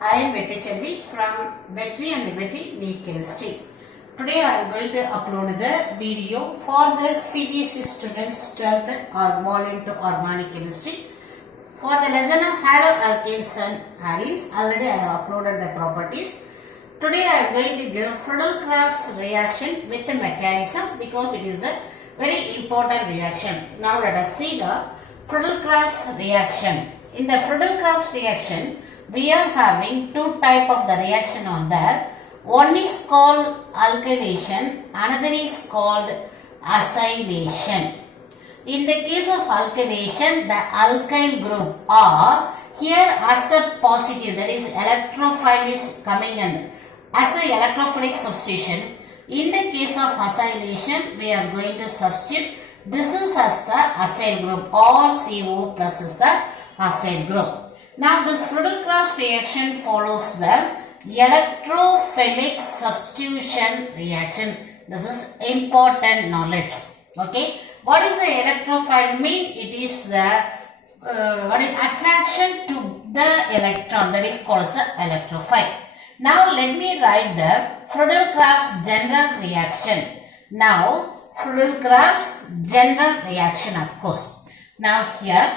I am Vettichelvi from Vetri and Vetri Neat Chemistry. Today I am going to upload the video for the CBSE students 12th or volume to organic chemistry. For the lesson of haloalkanes and arenes, already I have uploaded the properties. Today I am going to give Friedel-Crafts reaction with the mechanism because it is a very important reaction. Now let us see the Friedel-Crafts reaction. In the Friedel-Crafts reaction, we are having two type of the reaction on there. One is called alkylation, another is called acylation. In the case of alkylation, the alkyl group are here as a positive, that is electrophile is coming in as a electrophilic substitution. In the case of acylation, we are going to substitute this is as the acyl group or CO plus is the acyl group. Now this Friedel-Crafts reaction follows the electrophilic substitution reaction. This is important knowledge. Okay. What is the electrophile mean? It is the attraction to the electron, that is called as the electrophile. Now let me write the Friedel-Crafts general reaction. Now Friedel-Crafts general reaction, of course. Now here,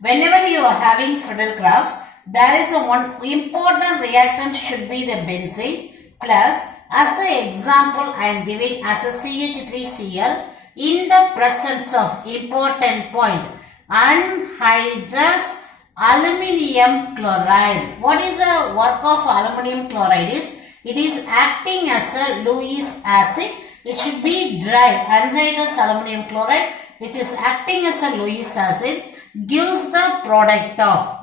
whenever you are having Friedel-Crafts, there is a one important reactant should be the benzene plus, as an example I am giving as a CH3Cl in the presence of important point anhydrous aluminium chloride. What is the work of aluminium chloride is? It is acting as a Lewis acid. It should be dry. Anhydrous aluminium chloride, which is acting as a Lewis acid, gives the product of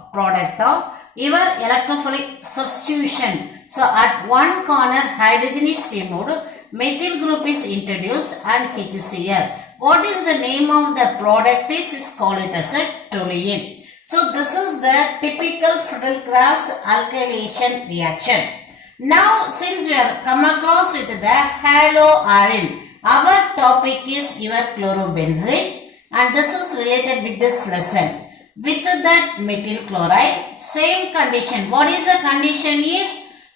your electrophilic substitution. So at one corner hydrogen is removed, methyl group is introduced and HCl. What is the name of the product is called it as a toluene. So this is the typical Friedel-Crafts alkylation reaction. Now since we have come across with the haloarene, our topic is your chlorobenzene and this is related with this lesson. With that methyl chloride, same condition. What is the condition is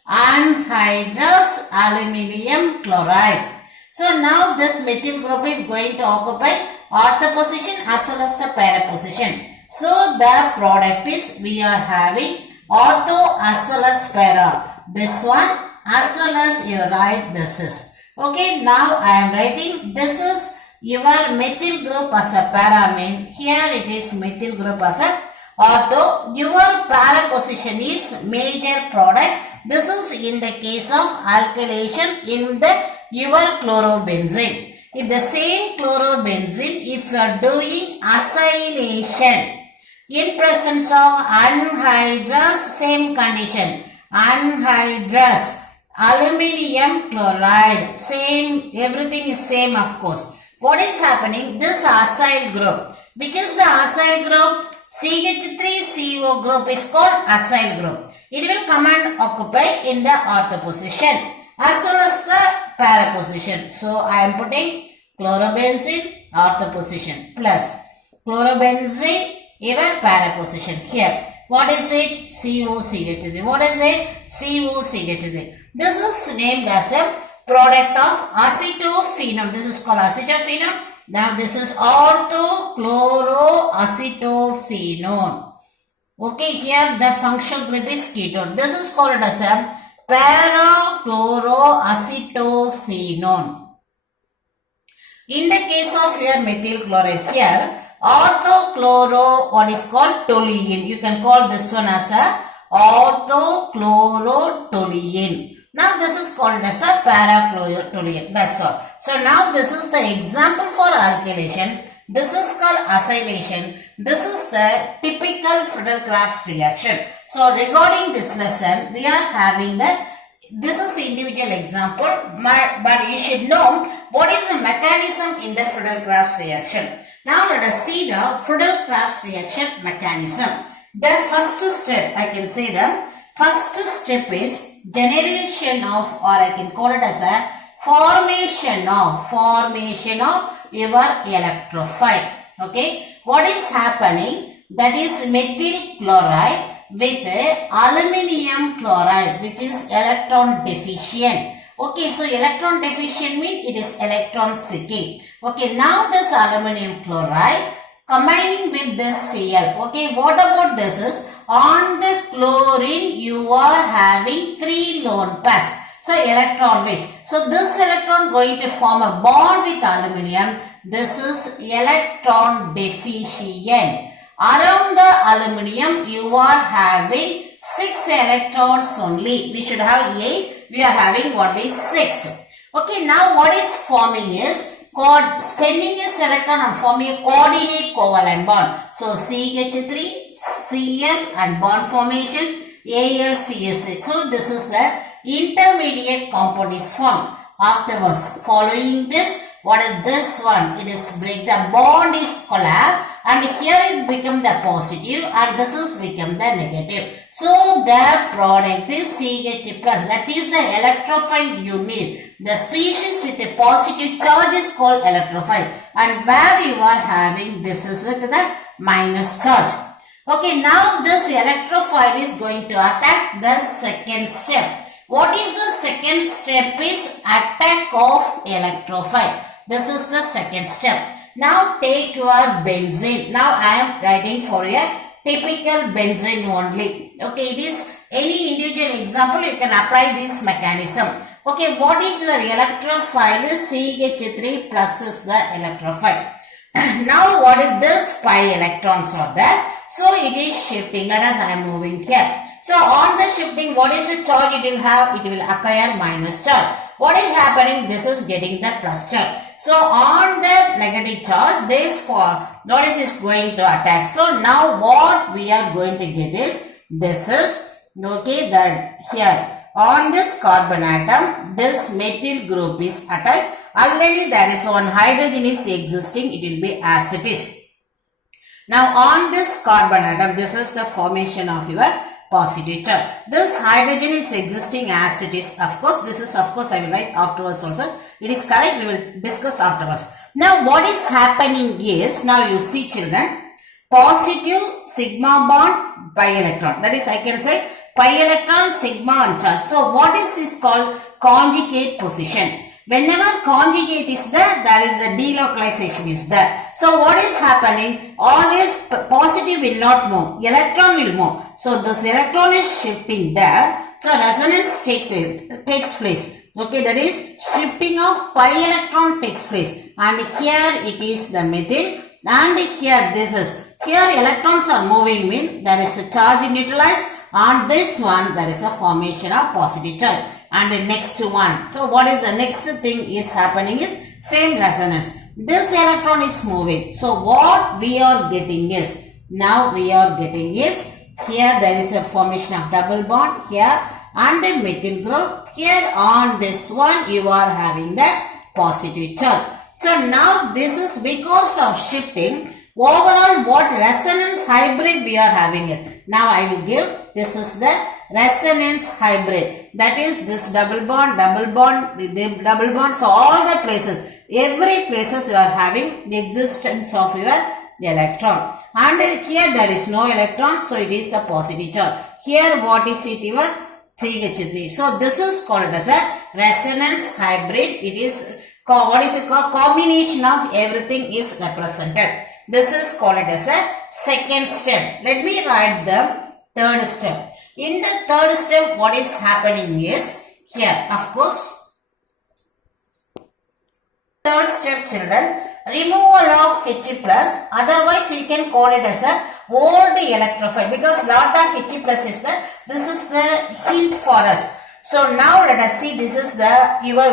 anhydrous aluminium chloride. So now this methyl group is going to occupy ortho position as well as the para position. So the product is we are having ortho as well as para. This one as well as you write this is. Okay, now I am writing this is your methyl group as a para mean. Here it is methyl group as a ortho. Your para position is major product. This is in the case of alkylation in the your chlorobenzene. If the same chlorobenzene, if you are doing acylation in presence of anhydrous, same condition, anhydrous aluminium chloride, same, everything is same of course. What is happening? This acyl group, which is the acyl group, CH3CO group is called acyl group. It will come and occupy in the ortho position as well as the para position. So I am putting chlorobenzene ortho position plus chlorobenzene even para position here. What is it? COCH3. What is it? COCH3. This is named as a product of acetophenone. This is called acetophenone. Now this is orthochloroacetophenone. Okay, here the functional group is ketone. This is called as a parachloroacetophenone. In the case of your methyl chloride here, orthochloro, what is called toluene. You can call this one as a orthochlorotoluene. Now this is called as a parachlorotoluene. That's all. So now this is the example for alkylation. This is called acylation. This is the typical Friedel-Crafts reaction. So regarding this lesson, we are having this is individual example, but you should know what is the mechanism in the Friedel-Crafts reaction. Now let us see the Friedel-Crafts reaction mechanism. The first step, I can say the first step is generation of, or I can call it as a formation of your electrophile. Okay, what is happening? That is methyl chloride with aluminium chloride, which is electron deficient. Okay, so electron deficient means it is electron seeking. Okay, now this aluminium chloride combining with this Cl. Okay, what about this is on the chlorine you are having 3 lone pairs. So electron rich. So this electron going to form a bond with aluminium. This is electron deficient. Around the aluminium you are having 6 electrons only. We should have 8. We are having only 6. Okay, now what is forming is spending this electron and forming a coordinate covalent bond. So CH3, Cl and bond formation AlCH6. So this is the intermediate compound is formed. Afterwards, following this, what is this one? It is break, the bond is collapsed and here it become the positive and this is become the negative. So the product is CH plus, that is the electrophile unit. The species with a positive charge is called electrophile and where you are having this is with the minus charge. Okay, now this electrophile is going to attack the second step. What is the second step is attack of electrophile. This is the second step. Now take your benzene. Now I am writing for a typical benzene only. Okay, it is any individual example you can apply this mechanism. Okay, what is your electrophile is CH3 plus is the electrophile. Now what is this? Pi electrons are there. So it is shifting. Let us I am moving here. So on the shifting, what is the charge it will have? It will acquire minus charge. What is happening? This is getting the plus charge. So on the negative charge, this notice is going to attack. So now what we are going to get is this is okay that here on this carbon atom, this methyl group is attacked. Already there is one hydrogen is existing. It will be as it is. Now on this carbon atom, this is the formation of your positive charge. This hydrogen is existing as it is. Of course, this is of course I will write afterwards also. It is correct. We will discuss afterwards. Now what is happening is, now you see children, positive sigma bond pi electron. That is I can say pi electron sigma on charge. So what is this called? Conjugate position. Whenever conjugate is there, there is the delocalization is there. So what is happening? Always positive will not move. Electron will move. So this electron is shifting there. So resonance takes place. Okay, that is shifting of pi electron takes place. And here it is the methyl. And here this is. Here electrons are moving mean there is a charge neutralized. On this one there is a formation of positive charge. And the next one. So what is the next thing is happening is same resonance. This electron is moving. So what we are getting is, now we are getting is, here there is a formation of double bond here and a methyl group. Here on this one you are having the positive charge. So now this is because of shifting. Overall what resonance hybrid we are having it. Now I will give, this is the resonance hybrid. That is this double bond, double bond. So all the places, every places you are having the existence of your electron. And here there is no electron, so it is the positive charge. Here what is it? Your CH3. So this is called as a resonance hybrid. It is called, what is it called? Combination of everything is represented. This is called as a second step. Let me write the third step. In the third step, what is happening is, here, of course, third step children, removal of H plus, otherwise you can call it as a old electrophile because lot of H plus is there. This is the hint for us. So now let us see, this is the your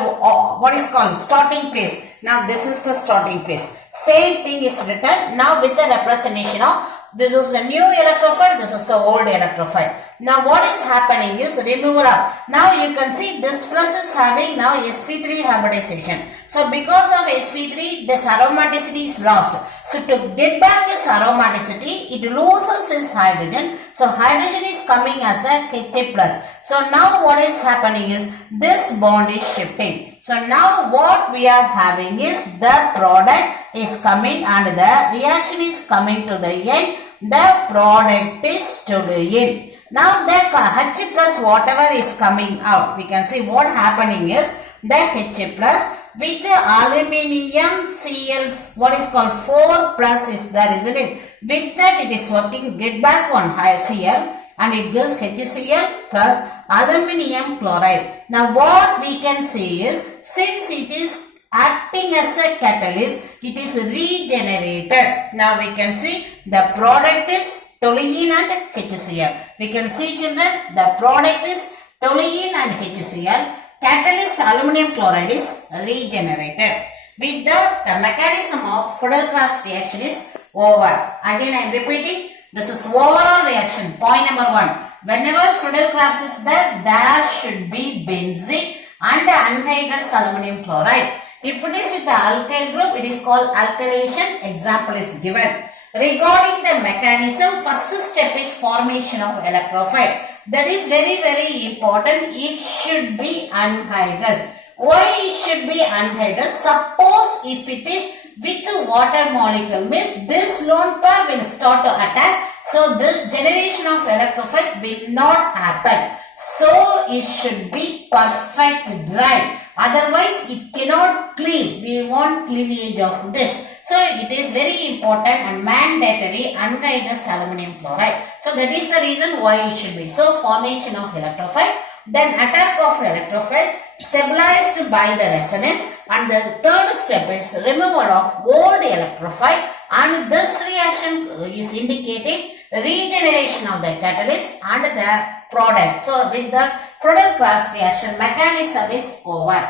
what is called starting place. Now this is the starting place. Same thing is written now with the representation of this is the new electrophile, this is the old electrophile. Now what is happening is removal of, now you can see this plus is having now sp3 hybridization. So because of sp3 this aromaticity is lost. So to get back this aromaticity it loses its hydrogen. So hydrogen is coming as a H plus. So now what is happening is this bond is shifting. So now what we are having is the product is coming and the reaction is coming to the end. The product is to the end. Now the H plus whatever is coming out, we can see what happening is the H plus with the aluminium Cl, what is called 4 plus is there, isn't it? With that it is working, get back one high Cl and it gives HCl plus aluminium chloride. Now what we can see is, since it is acting as a catalyst, it is regenerated. Now we can see the product is toluene and HCl. We can see children, the product is toluene and HCl. Catalyst aluminum chloride is regenerated. With the mechanism of Friedel-Crafts reaction is over. Again I am repeating, this is overall reaction. Point number 1. Whenever Friedel-Crafts is there, there should be benzene and anhydrous aluminum chloride. If it is with the alkyl group, it is called alkylation. Example is given. Regarding the mechanism, first step is formation of electrophile. That is very important. It should be anhydrous. Why it should be anhydrous? Suppose if it is with the water molecule, means this lone pair will start to attack. So this generation of electrophile will not happen. So it should be perfect dry. Otherwise it cannot cleave. We want cleavage of this. So it is very important and mandatory anhydrous aluminum chloride. So that is the reason why it should be. So formation of electrophile, then attack of electrophile, stabilized by the resonance, and the third step is removal of old electrophile, and this reaction is indicating regeneration of the catalyst and the product. So with the Friedel-Crafts reaction, mechanism is over.